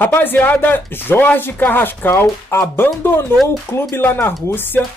Rapaziada, Jorge Carrascal abandonou o clube lá na Rússia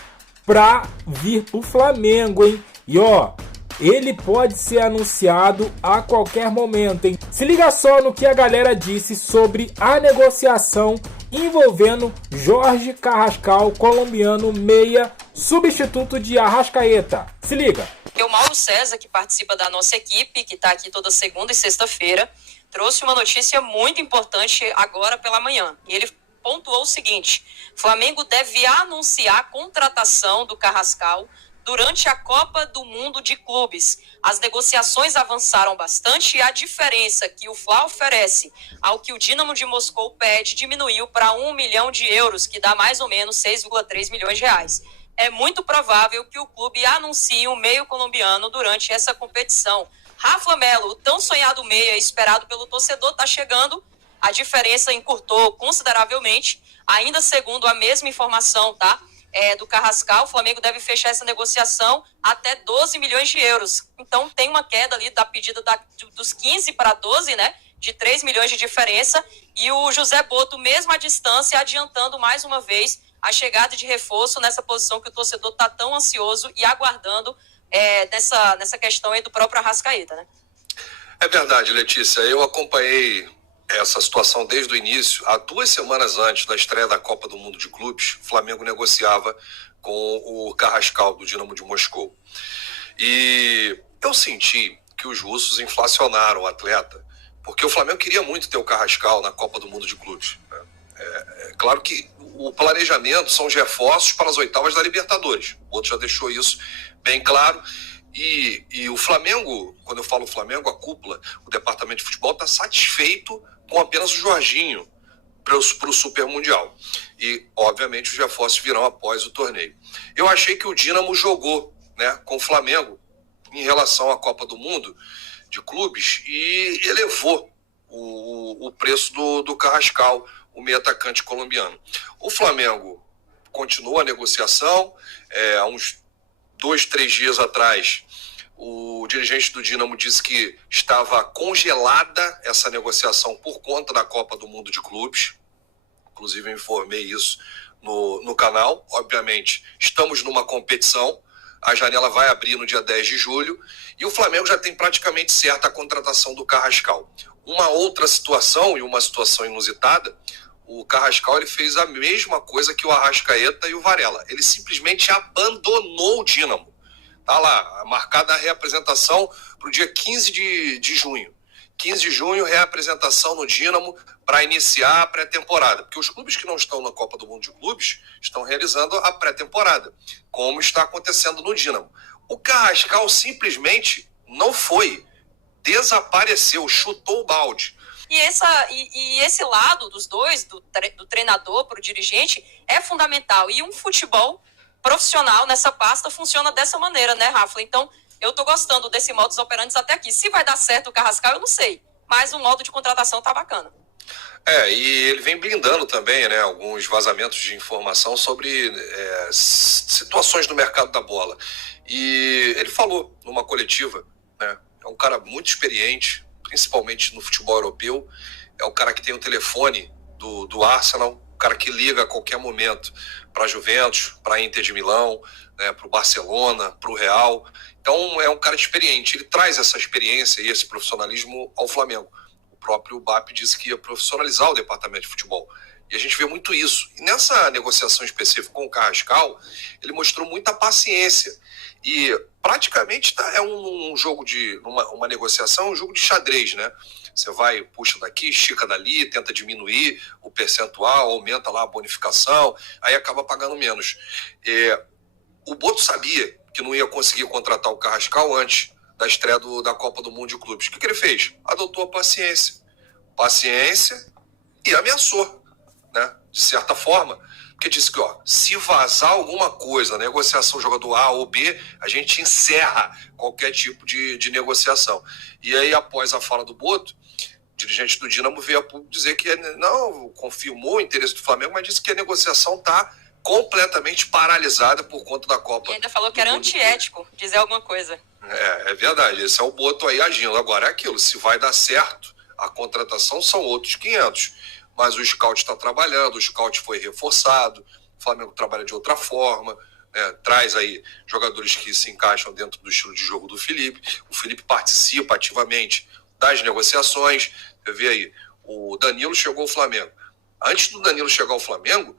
pra vir pro Flamengo, hein? E ó, ele pode ser anunciado a qualquer momento, hein? Se liga só no que a galera disse sobre a negociação envolvendo Jorge Carrascal, colombiano meia, substituto de Arrascaeta. Se liga. O Mauro César, que participa da nossa equipe, que está aqui toda segunda e sexta-feira, trouxe uma notícia muito importante agora pela manhã. E ele pontuou o seguinte: Flamengo deve anunciar a contratação do Carrascal durante a Copa do Mundo de Clubes. As negociações avançaram bastante e a diferença que o Fla oferece ao que o Dínamo de Moscou pede diminuiu para 1 milhão de euros, que dá mais ou menos 6,3 milhões de reais. É muito provável que o clube anuncie um meio colombiano durante essa competição. Rafa Melo, o tão sonhado meia esperado pelo torcedor, está chegando. A diferença encurtou consideravelmente. Ainda segundo a mesma informação, tá? Do Carrascal, o Flamengo deve fechar essa negociação até 12 milhões de euros. Então tem uma queda ali da pedida dos 15 para 12, né? De 3 milhões de diferença. E o José Boto, mesmo à distância, adiantando mais uma vez a chegada de reforço nessa posição que o torcedor está tão ansioso e aguardando nessa questão aí do próprio Arrascaeta, né? É verdade, Letícia. Eu acompanhei essa situação desde o início. Há 2 semanas antes da estreia da Copa do Mundo de Clubes, o Flamengo negociava com o Carrascal do Dínamo de Moscou. E eu senti que os russos inflacionaram o atleta, porque o Flamengo queria muito ter o Carrascal na Copa do Mundo de Clubes. É claro que o planejamento são os reforços para as oitavas da Libertadores. O outro já deixou isso bem claro. E o Flamengo, quando eu falo Flamengo, a cúpula, o departamento de futebol está satisfeito com apenas o Jorginho para o Super Mundial. E, obviamente, os reforços virão após o torneio. Eu achei que o Dínamo jogou, né, com o Flamengo em relação à Copa do Mundo de Clubes e elevou o preço do Carrascal, o meio atacante colombiano. O Flamengo continua a negociação. Há uns 2, 3 dias atrás, o dirigente do Dínamo disse que estava congelada essa negociação por conta da Copa do Mundo de Clubes. Inclusive, eu informei isso no canal. Obviamente, estamos numa competição. A janela vai abrir no dia 10 de julho. E o Flamengo já tem praticamente certa a contratação do Carrascal. Uma outra situação, e uma situação inusitada, o Carrascal ele fez a mesma coisa que o Arrascaeta e o Varela. Ele simplesmente abandonou o Dínamo. Está lá, marcada a reapresentação para o dia 15 de junho. 15 de junho, reapresentação no Dínamo para iniciar a pré-temporada. Porque os clubes que não estão na Copa do Mundo de Clubes estão realizando a pré-temporada, como está acontecendo no Dínamo. O Carrascal simplesmente não foi, desapareceu, chutou o balde. E esse lado dos dois, do treinador para o dirigente, é fundamental. E um futebol profissional nessa pasta funciona dessa maneira, né, Rafa? Então, eu tô gostando desse modus operandi até aqui. Se vai dar certo o Carrascal, eu não sei. Mas o modo de contratação tá bacana. E ele vem blindando também, né, alguns vazamentos de informação sobre situações do mercado da bola. E ele falou numa coletiva, né, é um cara muito experiente, principalmente no futebol europeu. É o cara que tem o telefone do Arsenal, o cara que liga a qualquer momento para a Juventus, para a Inter de Milão, né, para o Barcelona, para o Real. Então é um cara experiente, ele traz essa experiência e esse profissionalismo ao Flamengo. O próprio BAP disse que ia profissionalizar o departamento de futebol. E a gente vê muito isso. E nessa negociação específica com o Carrascal, ele mostrou muita paciência. E praticamente é um jogo uma negociação, um jogo de xadrez, né? Você vai, puxa daqui, estica dali, tenta diminuir o percentual, aumenta lá a bonificação, aí acaba pagando menos. O Boto sabia que não ia conseguir contratar o Carrascal antes da estreia da Copa do Mundo de Clubes. O que ele fez? Adotou a paciência. Paciência e ameaçou, né? De certa forma. Porque disse que, se vazar alguma coisa, negociação jogador A ou B, a gente encerra qualquer tipo de negociação. E aí, após a fala do Boto, o dirigente do Dínamo veio a dizer que não, confirmou o interesse do Flamengo, mas disse que a negociação está completamente paralisada por conta da Copa. E ainda falou que era antiético dizer alguma coisa. É verdade, esse é o Boto aí agindo. Agora é aquilo, se vai dar certo, a contratação são outros 500. mas o scout está trabalhando, o scout foi reforçado, o Flamengo trabalha de outra forma, né? Traz aí jogadores que se encaixam dentro do estilo de jogo do Felipe. O Felipe participa ativamente das negociações. Você vê aí, o Danilo chegou ao Flamengo. Antes do Danilo chegar ao Flamengo,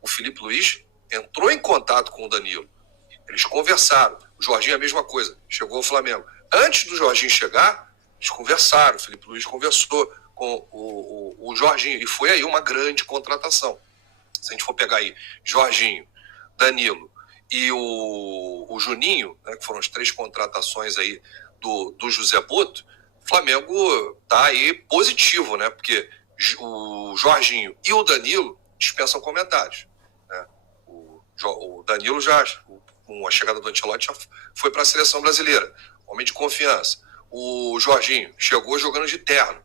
o Felipe Luiz entrou em contato com o Danilo. Eles conversaram. O Jorginho é a mesma coisa, chegou ao Flamengo. Antes do Jorginho chegar, eles conversaram. O Felipe Luiz conversou com o Jorginho. E foi aí uma grande contratação. Se a gente for pegar aí Jorginho, Danilo e o Juninho, né, que foram as 3 contratações aí do José Boto, o Flamengo tá aí positivo, né? Porque o Jorginho e o Danilo dispensam comentários, né? O Danilo já, com a chegada do Ancelotti, já foi para a seleção brasileira, homem de confiança. O Jorginho chegou jogando de terno,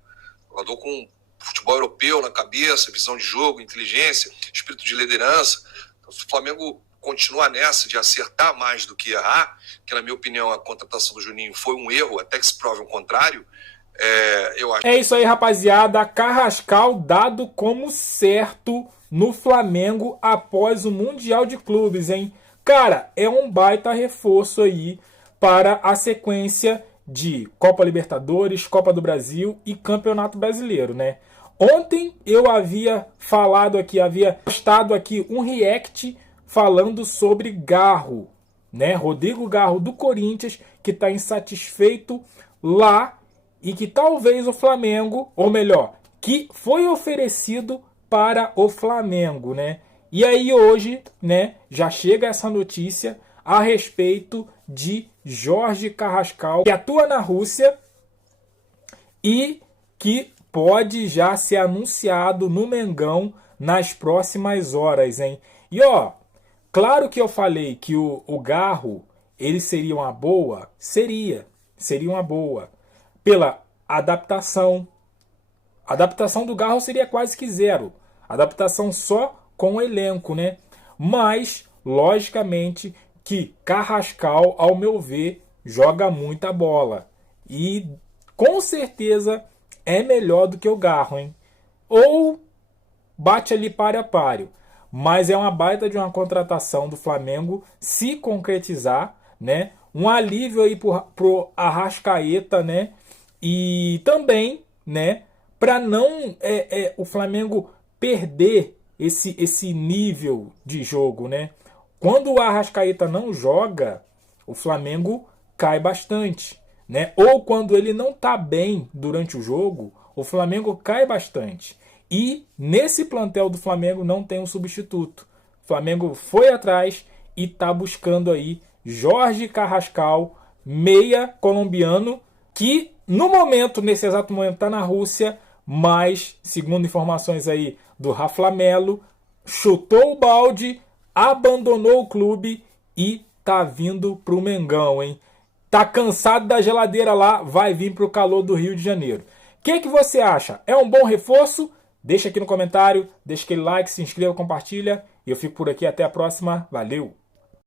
jogador com futebol europeu na cabeça, visão de jogo, inteligência, espírito de liderança. Então, se o Flamengo continuar nessa de acertar mais do que errar, que na minha opinião a contratação do Juninho foi um erro, até que se prove o contrário, eu acho... É isso aí, rapaziada. Carrascal dado como certo no Flamengo após o Mundial de Clubes, hein? Cara, é um baita reforço aí para a sequência de Copa Libertadores, Copa do Brasil e Campeonato Brasileiro, né? Ontem eu havia falado aqui, havia postado aqui um react falando sobre Garro, né? Rodrigo Garro do Corinthians, que está insatisfeito lá e que talvez o Flamengo, ou melhor, que foi oferecido para o Flamengo, né? E aí hoje, né, já chega essa notícia a respeito de Jorge Carrascal, que atua na Rússia e que pode já ser anunciado no Mengão nas próximas horas, hein? E ó, claro que eu falei que o Garro, ele seria uma boa? Seria uma boa. Pela adaptação. A adaptação do Garro seria quase que zero. Adaptação só com o elenco, né? Mas, logicamente, que Carrascal, ao meu ver, joga muita bola. E, com certeza, é melhor do que o Garro, hein? Ou bate ali páreo a páreo. Mas é uma baita de uma contratação do Flamengo se concretizar, né? Um alívio aí pro Arrascaeta, né? E também, né? Para não o Flamengo perder esse nível de jogo, né? Quando o Arrascaeta não joga, o Flamengo cai bastante, né? Ou quando ele não tá bem durante o jogo, o Flamengo cai bastante. E nesse plantel do Flamengo não tem um substituto. O Flamengo foi atrás e tá buscando aí Jorge Carrascal, meia colombiano, que no momento, nesse exato momento, tá na Rússia, mas, segundo informações aí do Rafa Melo, chutou o balde, abandonou o clube e tá vindo pro Mengão, hein? Tá cansado da geladeira lá, vai vir pro calor do Rio de Janeiro. O que você acha? É um bom reforço? Deixa aqui no comentário, deixa aquele like, se inscreva, compartilha. E eu fico por aqui, até a próxima. Valeu!